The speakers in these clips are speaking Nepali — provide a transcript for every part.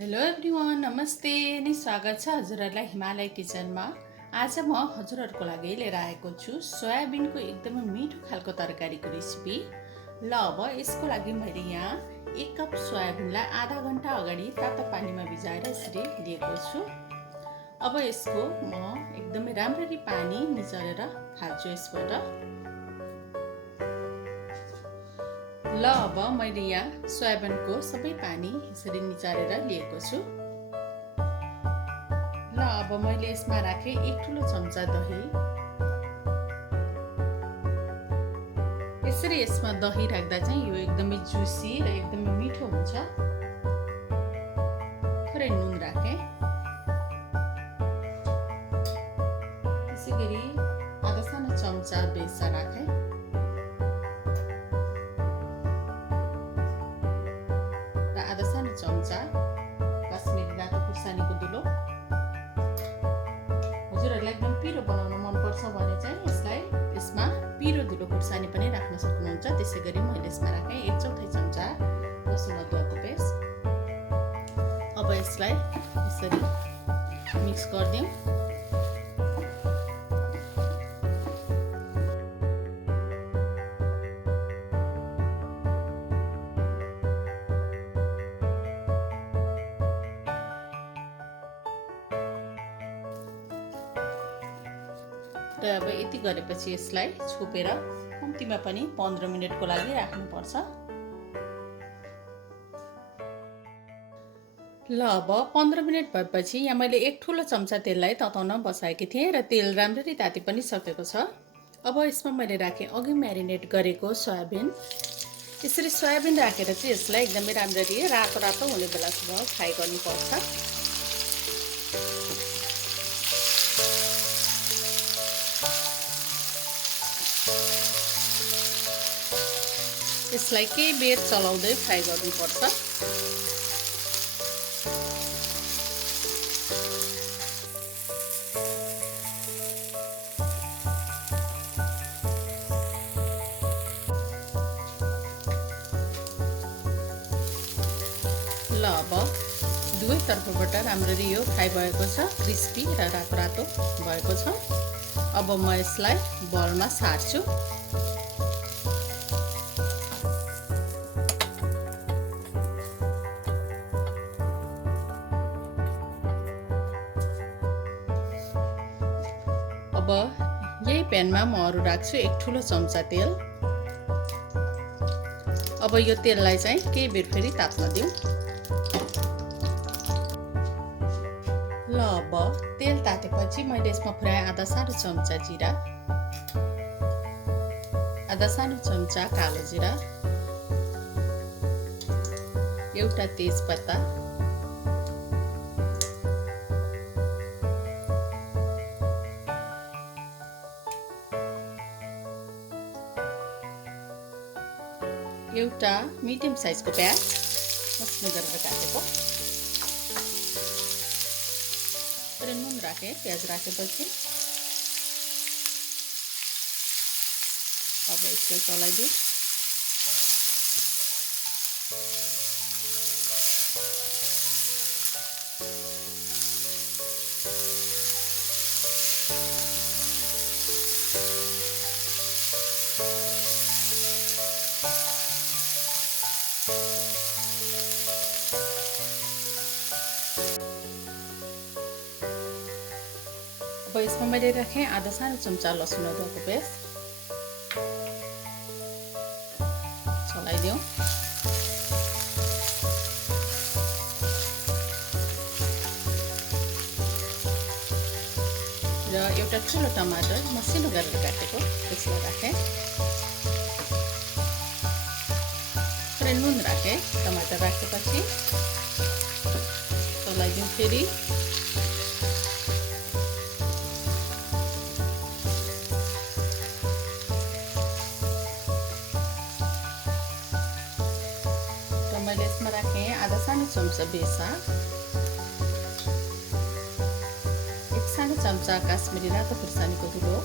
हेलो एभ्रिवान, नमस्ते अनि स्वागत छ हजुरहरूलाई हिमालय किचनमा। आज म हजुरहरूको लागि लिएर आएको छु सोयाबिनको एकदमै मिठो खालको तरकारीको रेसिपी। ल अब यसको लागि मैले यहाँ 1 कप सोयाबिनलाई आधा घन्टा अगाडि तातो पानीमा भिजाएर यसरी लिएको छु। अब यसको म एकदमै राम्ररी पानी निचोरेर फाल्छु यसबाट। ल अब मैले यहाँ सोयाबिनको सबै पानी यसरी निचारेर लिएको छु। ल अब मैले यसमा राखेँ 1 ठुलो चम्चा दही। यसरी यसमा दही राख्दा चाहिँ यो एकदमै जुसी र एकदमै मिठो हुन्छ। थोरै नुन राखेँ। त्यसैगरी आधा सानो चम्चा बेसा राखेँ। आधा सानो चम्चा काश्मिरी रातो खुर्सानीको धुलो। हजुरहरूलाई एकदम पिरो बनाउन मनपर्छ भने चाहिँ यसमा पिरो धुलो खुर्सानी पनि राख्न सक्नुहुन्छ। त्यसै गरी मैले यसमा राखेँ 1/4 चम्चा लसुन अदुवाको पेस्ट। अब यसलाई यसरी मिक्स गरिदिउँ। र अब यति गरेपछि यसलाई छोपेर कम्तीमा पनि 15 मिनेटको लागि राख्नुपर्छ। ल अब 15 मिनेट भएपछि यहाँ मैले 1 ठुलो चम्चा तेललाई तताउन बसाएकी थिएँ र तेल राम्ररी ताति पनि सकेको छ। अब यसमा मैले राखेँ अघि म्यारिनेट गरेको सोयाबिन। यसरी सोयाबिन राखेर चाहिँ यसलाई एकदमै राम्ररी रातो रातो हुने बेलासम्म फ्राई गर्नुपर्छ। यसलाई केही बेर चलाउँदै फ्राई गर्नुपर्छ। ल अब दुवै तर्फबाट राम्ररी यो फ्राई भएको छ, क्रिस्पी र रातो रातो भएको छ। अब म यसलाई बलमा सार्छु। अब यही प्यानमा म अरू राख्छु 1 ठुलो चम्चा तेल। अब यो तेललाई चाहिँ केही बेर फेरि ताप्न दिउँ। ल अब तेल तातेपछि मैले यसमा पुऱ्याएँ आधा सानो चम्चा जिरा, आधा सानो चम्चा कालो जिरा, एउटा तेजपत्ता, एउटा मिडियम साइजको प्याज मसिनो गरेर काटेको, र नुन राखेँ। प्याज राखेपछि अब यसलाई चलाइदिउँ। अब यसमा मैले राखेँ आधा सानो चम्चा लसुन अदुवाको पेस्ट। चलाइदिउँ। र एउटा ठुलो टमाटर मसिनो गरेर काटेको त्यसलाई राखेँ। थोरै नुन राखेँ। टमाटर राखेपछि चलाइदिउँ फेरि। मैले यसमा राखेँ आधा सानो चम्चा बेसा, 1 सानो चम्चा काश्मिरी रातो खुर्सानीको धुलो,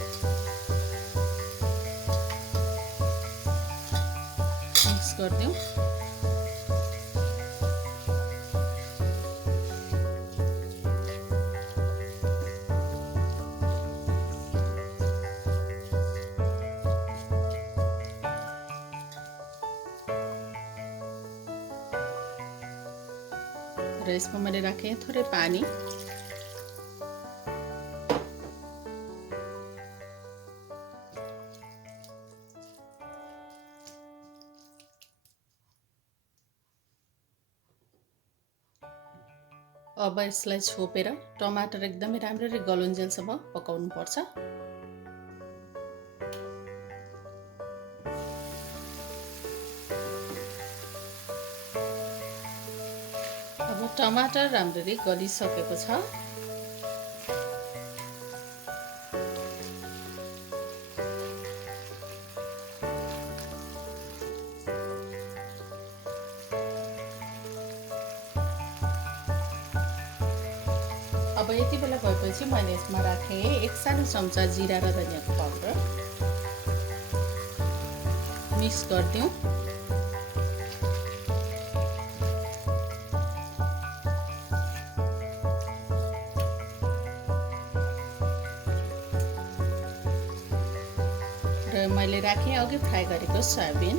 मिक्स गरिदिउँ। र यसमा मैले राखेँ थोरै पानी। अब यसलाई छोपेर टमाटर एकदमै राम्ररी गलुन्जेलसम्म पकाउनु पर्छ। अब टमाटर राम्ररी गलिसकेको छ। अब यति बेला भएपछि मैले यसमा राखेँ 1 सानो चम्चा जिरा र धनियाको पाउडर। मिक्स गरिदिउँ। र मैले राखेँ अघि फ्राई गरेको सोयाबिन।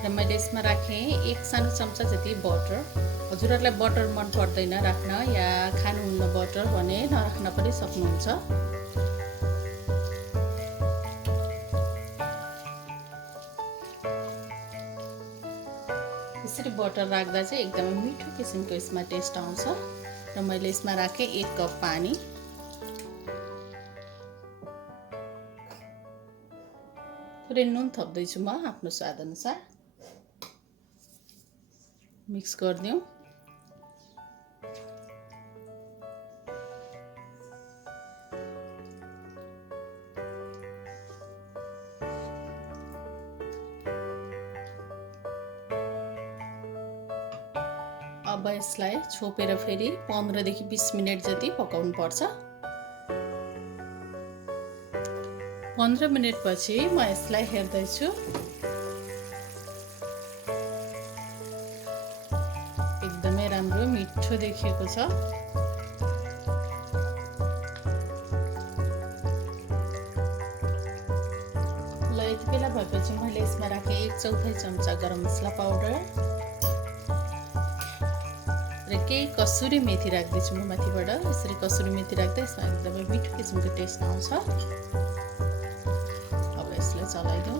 र मैले यसमा राखेँ 1 सानो चम्चा जति बटर। हजुरहरूलाई बटर मन पर्दैन राख्न या खानुहुन्न बटर भने नराख्न पनि सक्नुहुन्छ। यसरी बटर राख्दा चाहिँ एकदमै मिठो किसिमको यसमा टेस्ट आउँछ। र मैले यसमा राखेँ 1 कप पानी। थोरै नुन थप्दैछु म आफ्नो स्वाद अनुसार। मिक्स गरिदिउँ। अब यसलाई छोपेर फेरि 15 देखि 20 मिनेट जति पकाउनु पर्छ। 15 मिनेटपछि म यसलाई हेर्दैछु। एकदमै राम्रो मिठो देखिएको छ। ल यति बेला भएपछि मैले यसमा राखेँ 1/4 चम्चा गरम मसला पाउडर र केही कसुरी मेथी राख्दैछु म माथिबाट। यसरी कसुरी मेथी राख्दा यसमा एकदमै मिठो किसिमको टेस्ट आउँछ। अब यसलाई चलाइदिउँ।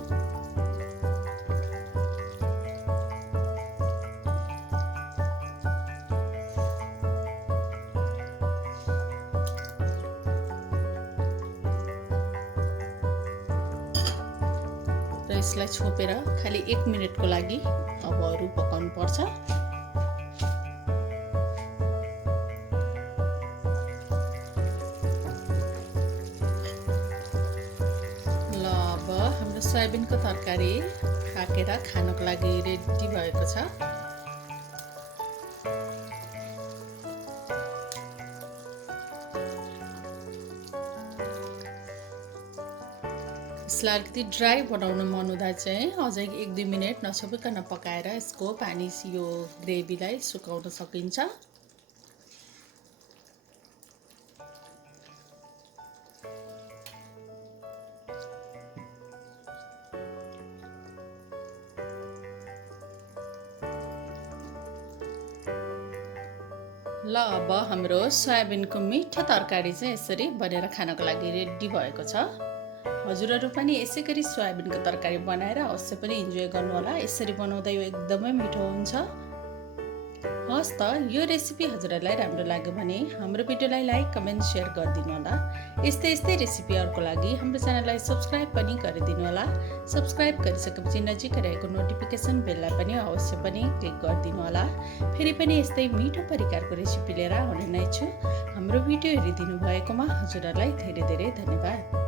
र यसलाई छोपेर खाली 1 मिनेटको लागि अब अरू पकाउनु पर्छ। ल अब हाम्रो सोयाबिनको तरकारी पाकेर खानको लागि रेडी भएको छ। यसलाई अलिकति ड्राई बनाउन मन हुँदा चाहिँ अझै 1-2 मिनेट नछोपिकन पकाएर यसको पानी यो ग्रेभीलाई सुकाउन सकिन्छ। ल अब हाम्रो सोयाबिनको मिठो तरकारी चाहिँ यसरी बनेर खानको लागि रेडी भएको छ। हजुरहरू पनि यसै गरी सोयाबिनको तरकारी बनाएर अवश्य पनि इन्जोय गर्नुहोला। यसरी बनाउँदा यो एकदमै मिठो हुन्छ। हस् त यो रेसिपी हजुरहरूलाई राम्रो लाग्यो भने हाम्रो भिडियोलाई लाइक कमेन्ट सेयर गरिदिनु होला। यस्तै रेसिपीहरूको लागि हाम्रो च्यानललाई सब्स्क्राइब पनि गरिदिनु होला। सब्स्क्राइब गरिसकेपछि नजिकै रहेको नोटिफिकेसन बेललाई पनि अवश्य पनि क्लिक गरिदिनु होला। फेरि पनि यस्तै मिठो परिकारको रेसिपी लिएर आउने नै छु। हाम्रो भिडियो हेरिदिनु भएकोमा हजुरहरूलाई धेरै धेरै धन्यवाद।